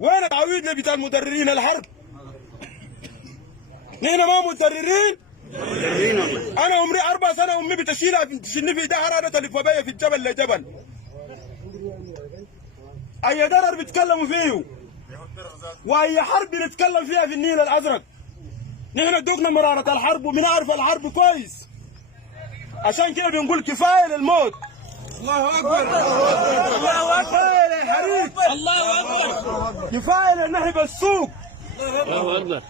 وين التعويض بتاع المدررين الحرب؟ نحن ما مدررين. انا عمري 4 سنة امي بتشيلني في دهر انا تلف بيا في الجبل لجبل. اي ضرر بيتكلموا فيه واي حرب بنتكلم فيها في النيل الازرق. نحن دوقنا مرارة الحرب وبنعرف الحرب كويس، عشان كده بنقول كفايه للموت. الله اكبر الله اكبر، كفايه للحريق، الله اكبر، كفايه للنهب السوق. الله اكبر.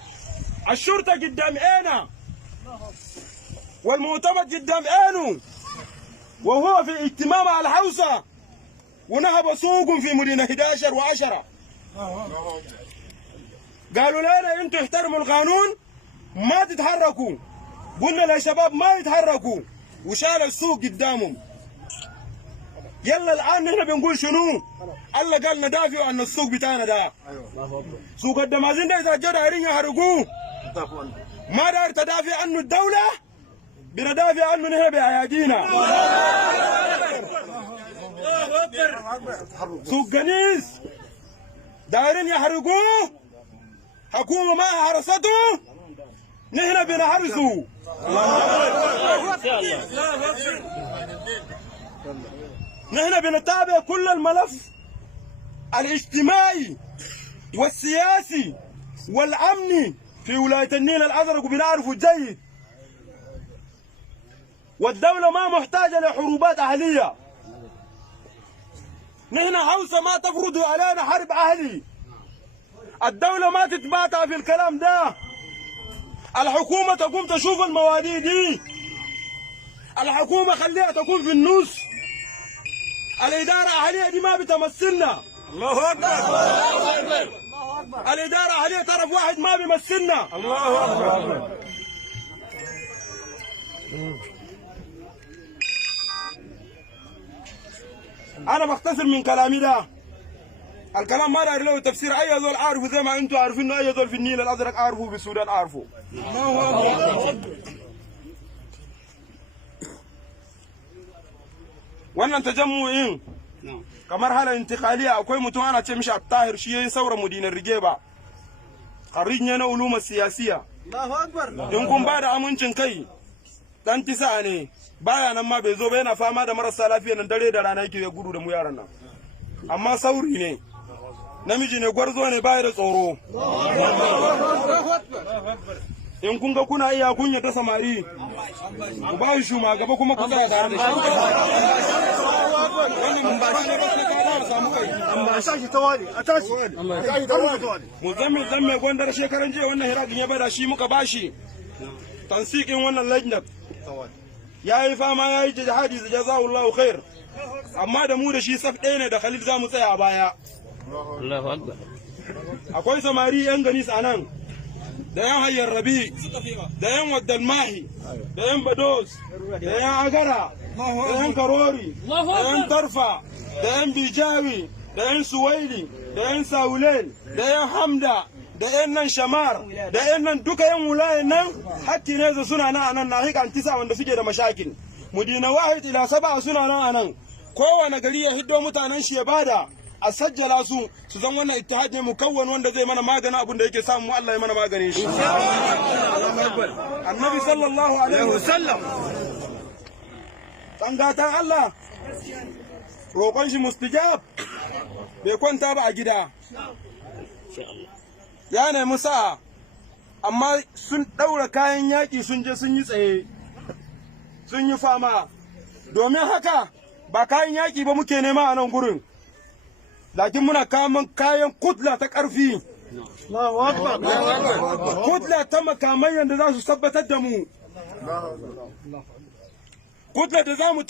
الشرطه قدام عينا والمعتمد قدام عينه، وهو في اجتماع مع الحوسه ونهب سوق في مدينه 11 و10. قالوا لنا انتوا احترموا القانون ما تتحركوا، قلنا للشباب ما يتحركوا وشال السوق قدامهم. يلا الان نحن بنقول شنو؟ الله قال ندافع عن السوق بتاعنا ده. سوق الدمازين ده اذا جا دايرين يحرقوه ما داير تدافع عنه الدوله، بندافع عنه نحن بايادينا. سوق قنيس دايرين يحرقوه، حكومه ما حرسته، نحن بنحرسه. نحن بنتابع كل الملف الاجتماعي والسياسي والامني في ولايه النيل الازرق وبنعرفه جيد. والدوله ما محتاجه لحروبات اهليه. نحن حوسه ما تفرض علينا حرب اهلي. الدوله ما تتباتع في الكلام ده. الحكومه تقوم تشوف المواضيع دي. الحكومه خليها تكون في النص. الاداره الاهليه دي ما بتمثلنا. الله اكبر الله اكبر. الاداره الاهليه طرف واحد ما بيمثلنا. الله اكبر. انا بختصر من كلامي ده. الكلام ما داير له تفسير. اي زول عارفه زي ما انتم عارفين انه اي زول في النيل الازرق عارفه، في السودان عارفه. الله اكبر. wannan tajammu'in kamar hala intiqaliya akwai mutum ana ce mishi Attahir, shi yayin saura mudinar Rigeba, kharij ne na uluma siyasiya. Allahu akbar. In kun ba da amincin kai dan tisa ne baya nan ma bai zo ba, yana fama da marasa lafiya nan dare da rana yake ya gudu da mu yaran nan, amma sauri ne, namiji ne, gwarzo ne, baya da tsoro. In kun ga kuna iya kunya ta samari ku ba shi gaba kuma ku tsaya tare da shi. Wannan ba shi ne ba sai ka fara samu kai. Amma sa shi tawali a tashi. Muzammil zamme gwandar shekaran jiya wannan hiragin ya bada shi muka bashi tansikin wannan lajnat. Yayi fama yayi jihadi jazahullahu khair. Amma da mu da shi saf ɗaya ne da Khalil za mu tsaya a baya. Allahu akbar. Akwai samari yan ganis anan, da yan hayyar rabi, da yan waddal mahi, da yan bados, da yan agara, da yan karori, da yan tarfa, da yan bijawi, da yan suwaili, da yan saulel, da yan hamda, da yan nan shamar, da yan nan duka yan wulayen nan hatti ne suna nan anan na hika antisa wanda suke da mashakin. Mudina wahid ila 7 suna nan anan. Kowane gari ya hiddo mutanen shi ya bada a sajjala su zan wannan ittihad ne mukawwan wanda zai mana magana abin da yake samu Allah ya mana magani shi. Annabi sallallahu alaihi wasallam tangatan Allah roƙon shi mustijab, bai kwanta ba a gida, ya nemi sa'a, amma sun ɗaura kayan yaƙi sun je sun yi tsaye sun yi fama. Domin haka ba kayan yaƙi ba muke nema a nan gurin, lakin muna kaman kayan kudla ta ƙarfi, kudla ta makamai yadda za su tabbatar da mu, kudla da za mu